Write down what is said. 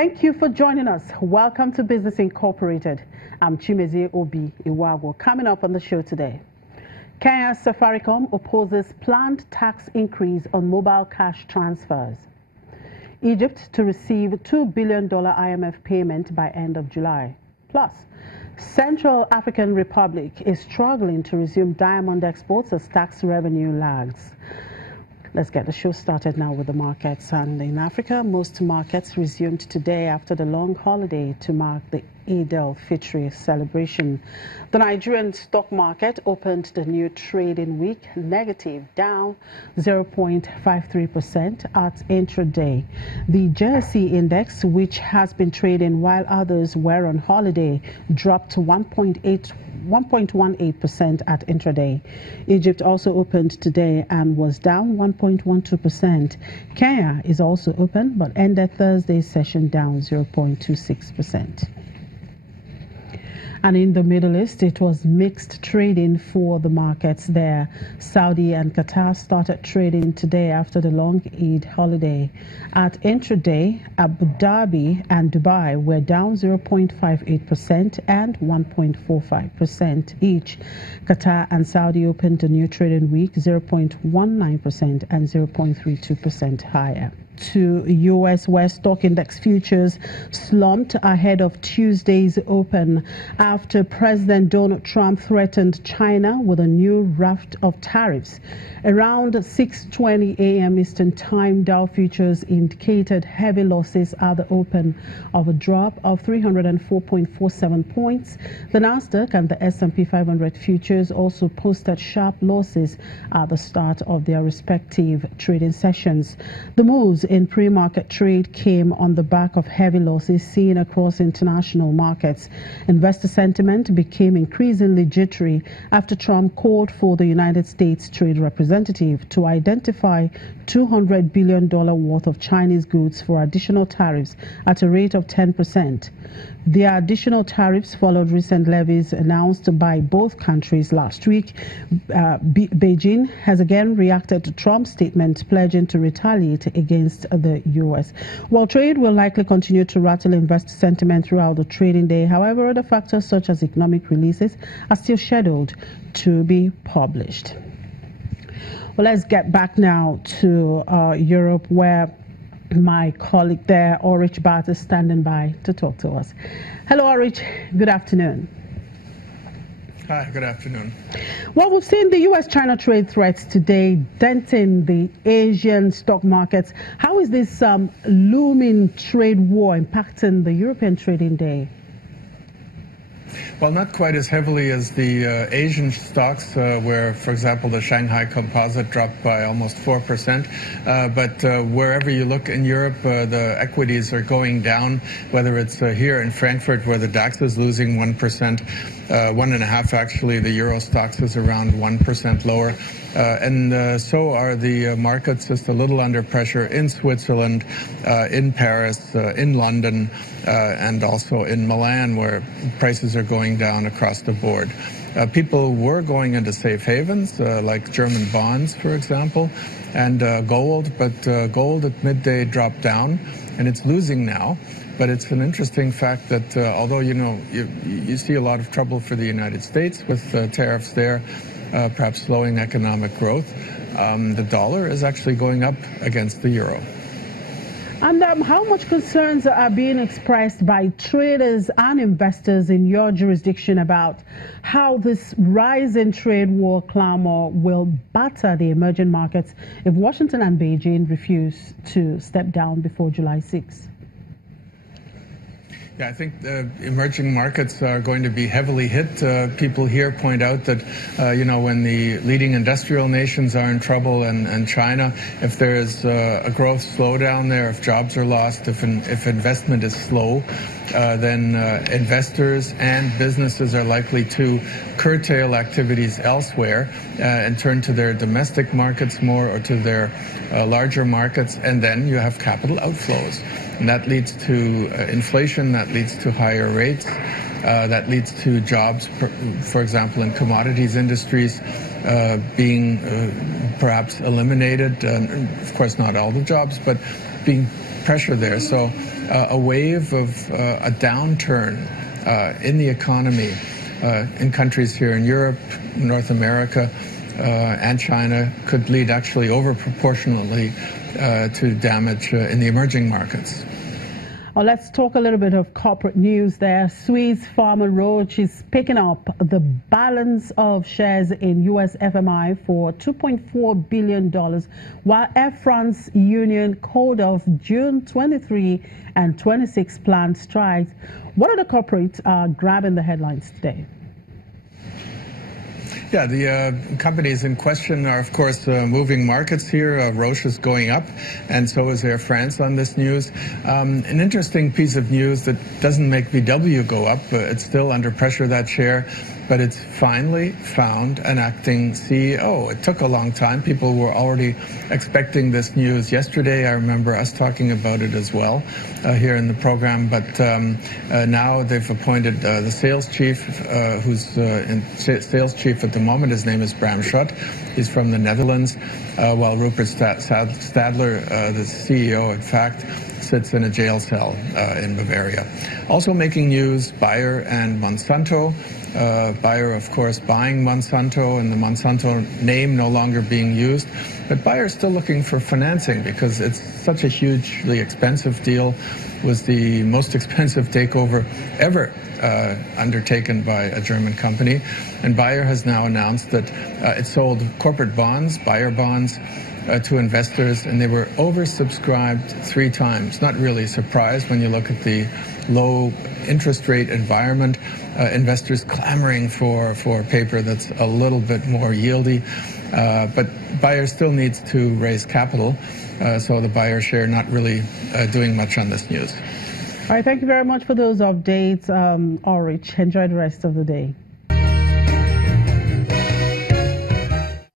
Thank you for joining us. Welcome to Business Incorporated. I'm Chimezie Obi Iwago. Coming up on the show today, Kenya's Safaricom opposes planned tax increase on mobile cash transfers. Egypt to receive $2 billion IMF payment by end of July. Plus, Central African Republic is struggling to resume diamond exports as tax revenue lags. Let's get the show started now with the markets. And in Africa, most markets resumed today after the long holiday to mark the Eid al-Fitr celebration. The Nigerian stock market opened the new trading week negative, down 0.53% at intraday. The JSE index, which has been trading while others were on holiday, dropped to 1.18% at intraday. Egypt also opened today and was down 1.12%. Kenya is also open but ended Thursday's session down 0.26%. And in the Middle East, it was mixed trading for the markets there. Saudi and Qatar started trading today after the long Eid holiday. At intraday, Abu Dhabi and Dubai were down 0.58% and 1.45% each. Qatar and Saudi opened the new trading week 0.19% and 0.32% higher. To U.S. West stock index futures slumped ahead of Tuesday's open after President Donald Trump threatened China with a new raft of tariffs. Around 6:20 a.m. Eastern Time, Dow futures indicated heavy losses at the open of a drop of 304.47 points. The Nasdaq and the S&P 500 futures also posted sharp losses at the start of their respective trading sessions. The moves in pre-market trade came on the back of heavy losses seen across international markets. Investor sentiment became increasingly jittery after Trump called for the United States trade representative to identify $200 billion worth of Chinese goods for additional tariffs at a rate of 10%. The additional tariffs followed recent levies announced by both countries last week. Beijing has again reacted to Trump's statement pledging to retaliate against the U.S. While trade will likely continue to rattle investor sentiment throughout the trading day, however, other factors such as economic releases are still scheduled to be published. Well, let's get back now to Europe, where my colleague there, Orich Bart, is standing by to talk to us. Hello, Orich. Good afternoon. Hi, good afternoon. Well, we've seen the U.S.-China trade threats today denting the Asian stock markets. How is this looming trade war impacting the European trading day? Well, not quite as heavily as the Asian stocks, where, for example, the Shanghai Composite dropped by almost 4%. But wherever you look in Europe, the equities are going down, whether it's here in Frankfurt, where the DAX is losing 1%, 1.5% actually. The Euro Stoxx is around 1% lower. And so are the markets, just a little under pressure in Switzerland, in Paris, in London, and also in Milan, where prices are going down across the board. People were going into safe havens, like German bonds, for example, and gold, but gold at midday dropped down, and it's losing now. But it's an interesting fact that although, you see a lot of trouble for the United States with tariffs there, perhaps slowing economic growth, the dollar is actually going up against the euro. And how much concerns are being expressed by traders and investors in your jurisdiction about how this rise in trade war clamor will batter the emerging markets if Washington and Beijing refuse to step down before July 6th? Yeah, I think emerging markets are going to be heavily hit. People here point out that, when the leading industrial nations are in trouble and China, if there is a growth slowdown there, if jobs are lost, if investment is slow, then investors and businesses are likely to curtail activities elsewhere and turn to their domestic markets more or to their larger markets, and then you have capital outflows. And that leads to inflation, that leads to higher rates, that leads to jobs, for example, in commodities industries being perhaps eliminated. Of course, not all the jobs, but being pressure there. So a wave of a downturn in the economy in countries here in Europe, North America, and China could lead actually over proportionally to damage in the emerging markets. Well, let's talk a little bit of corporate news there. Swiss Farmer Roche is picking up the balance of shares in US FMI for $2.4 billion, while Air France Union called off June 23 and 26 planned strikes. What other corporates are grabbing the headlines today? Yeah, the companies in question are, of course, moving markets here. Roche is going up, and so is Air France on this news. An interesting piece of news that doesn't make VW go up. It's still under pressure, that share, but it's finally found an acting CEO. It took a long time. People were already expecting this news yesterday. I remember us talking about it as well here in the program, but now they've appointed the sales chief, who's sales chief at the moment. His name is Bram Schot. He's from the Netherlands, while Rupert Stadler, the CEO, in fact, sits in a jail cell in Bavaria. Also making news, Bayer and Monsanto. Bayer, of course, buying Monsanto, and the Monsanto name no longer being used. But Bayer's still looking for financing because it's such a hugely expensive deal. It was the most expensive takeover ever undertaken by a German company. And Bayer has now announced that it sold corporate bonds, Bayer bonds, to investors, and they were oversubscribed 3 times. Not really surprised when you look at the low interest rate environment. Investors clamoring for paper that's a little bit more yieldy. But Bayer still needs to raise capital, so the Bayer share not really doing much on this news. All right, thank you very much for those updates, Ulrich. Enjoy the rest of the day.